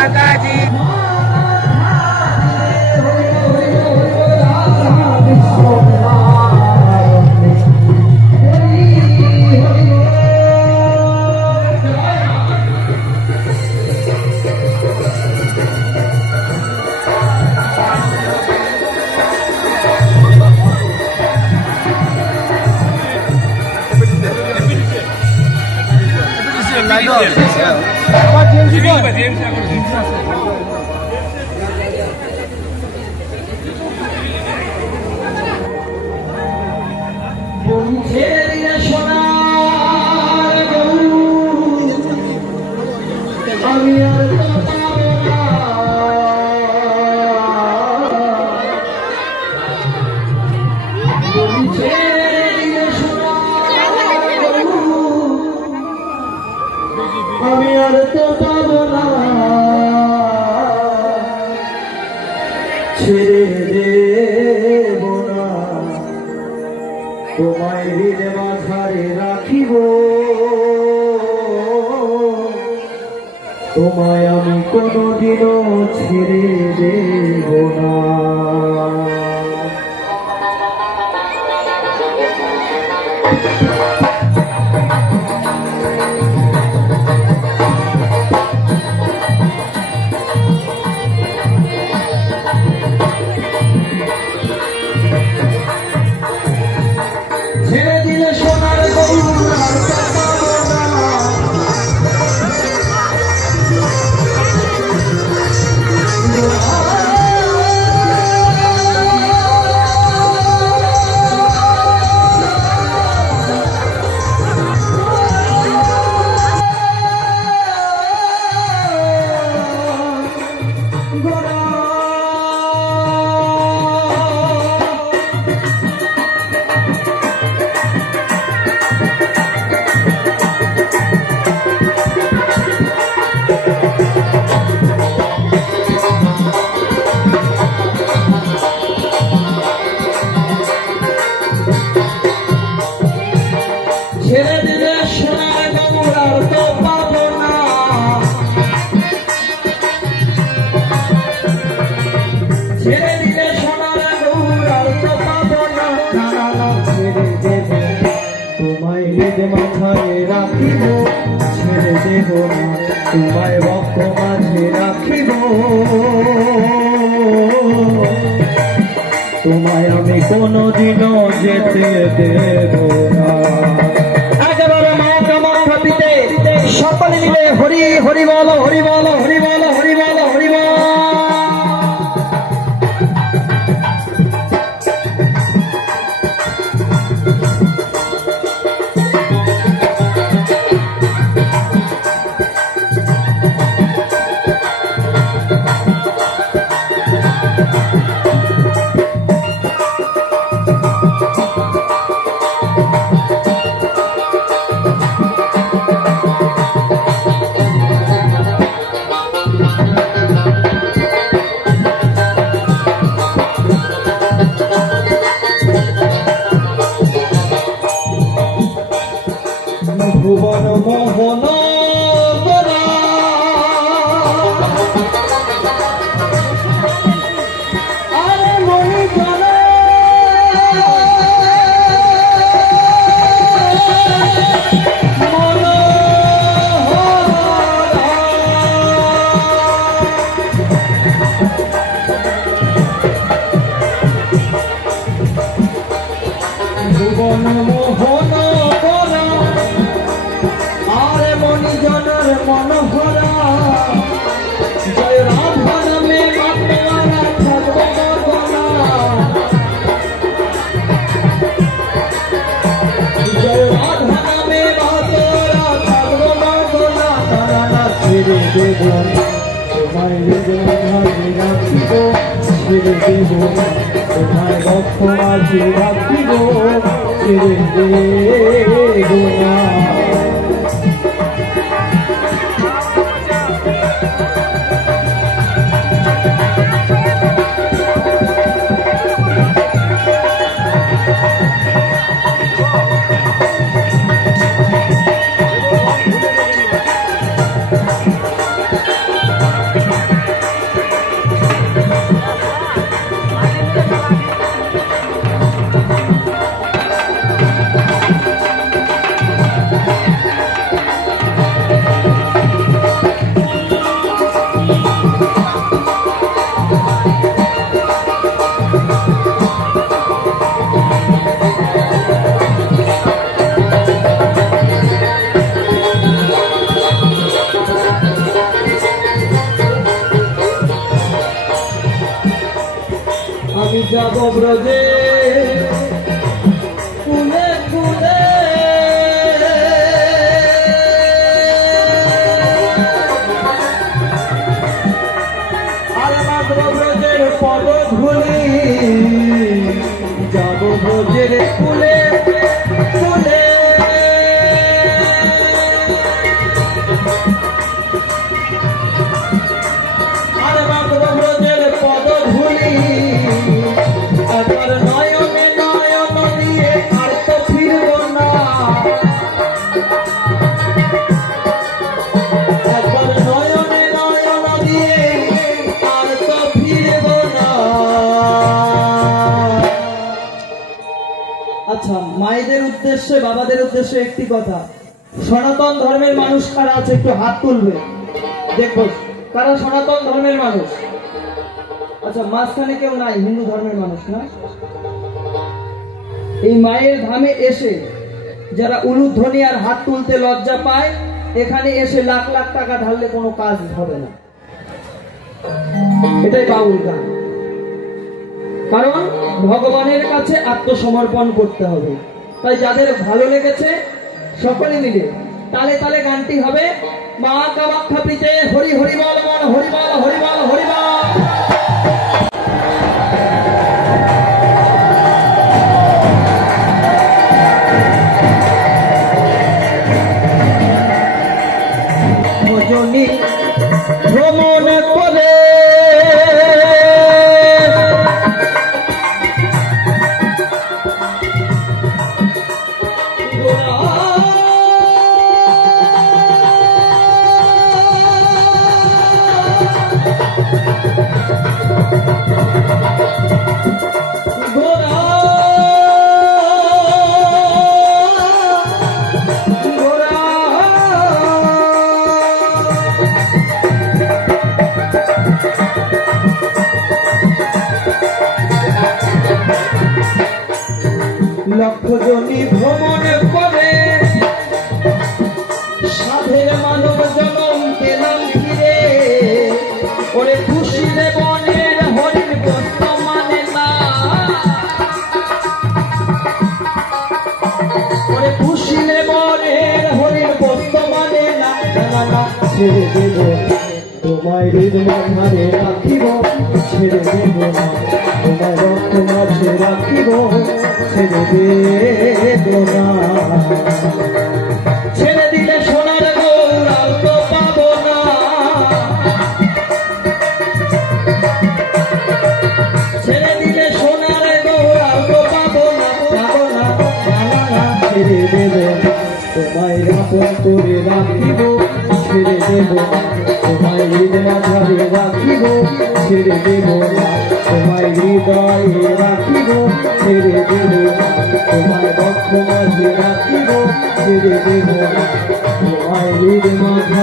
মাতাজি। আমি আর তো পাবো না, ছেড়ে দেব না, তোমায় হৃদে মাঝারে রাখিব, তোমায় আমি কোনোদিনও ছেড়ে দেব না। ছেড়ে দিলে সোনার গৌর আর তো পাবো না, ছেড়ে দিলে সোনার গৌর আর তো পাবো না, ছেড়ে দেব, তোমায় হৃদে মাথায় রাখিব, ছেড়ে দেব না, তোমায় বক্ষ মাঝে রাখিব, তোমায় আমি কোনোদিনও যেতে দেব না। সকলে মিলে হরি হরি বলো, হরি বলো, হরি বলো, হরি বলো, হরি বলো। ভুবন মোহন আরে মনি জানে ভুবন মোহন আরে মনি জনের মনোহরা, জয় রাধা নামে মাতোয়ারা থাকবে গগনা, জয় রাধা নামে মাতোয়ারা থাকবে গগনা, তারা ছেড়ে দেব, তোমায় হৃদে মাঝে রাখিব, ছেড়ে দেব, তোমায় বক্ষ মাঝে রাখিব, ছেড়ে দেব না। যাব ব্রজে কুলে কুলে আর মাত্র ব্রজের পদ ধুলি যাব ব্রজের কুলে কুলে আর মাত্র ব্রজের পদ ধুলি একবার নয়নে নয়ন দিয়ে আর তো ফিরব না একবার নয়নে নয়ন দিয়ে আর তো ফিরব না। আচ্ছা, মায়েদের উদ্দেশ্যে বাবাদের উদ্দেশ্যে একটি কথা, সনাতন ধর্মের মানুষ কারা আছে একটু হাত তুলবে, দেখবো কারা সনাতন ধর্মের মানুষ। আচ্ছা, মাঝখানে কেউ নাই, হিন্দু ধর্মের মানুষ না? এই মায়ের ধামে এসে যারা উলুধ্বনি আর হাত তুলতে লজ্জা পায়, এখানে এসে লাখ লাখ টাকা ঢাললে কোনো কাজ হবে না, এটাই বাউল গান। কারণ ভগবানের কাছে আত্মসমর্পণ করতে হবে। তাই যাদের ভালো লেগেছে সকলে মিলে তালে তালে গানটি হবে, মা কামাখ্যা পিতে হরি হরি বল মন হরি বল হরি বল হরি বল। ভজনী ভ্রমণ করে লক্ষজনী ভ্রমণ করে সাধের মানব জনম পেলাম ফিরে, ওরে খুশিরে বনের হরিণ বস্ত মানে না, ওরে খুশিরে বনের হরিণ বস্ত মানে না, না ছেড়ে দেব তোমায় হৃদ মাঝে রাখিব, ছেড়ে দেব না তোমায় রক্ত মাঝে রাখিব, ছেড়ে দেব না। ছেড়ে দিলে সোনার গৌরাও তো পাবো না, ছেড়ে দিলে সোনার গৌরাও তো পাবো না, পাবো না, না ছেড়ে দেব তোমায় আপন করে রাখিব, ছেড়ে দেব তোমায় হৃদ মাঝে রাখিব, ছেড়ে দেব না তোমায় হৃদয়ে রাখিব, ছেড়ে দেব তোমায় বক্ষ মাঝে রাখিব, ছেড়ে দেব তোমায় হৃদ মাঝে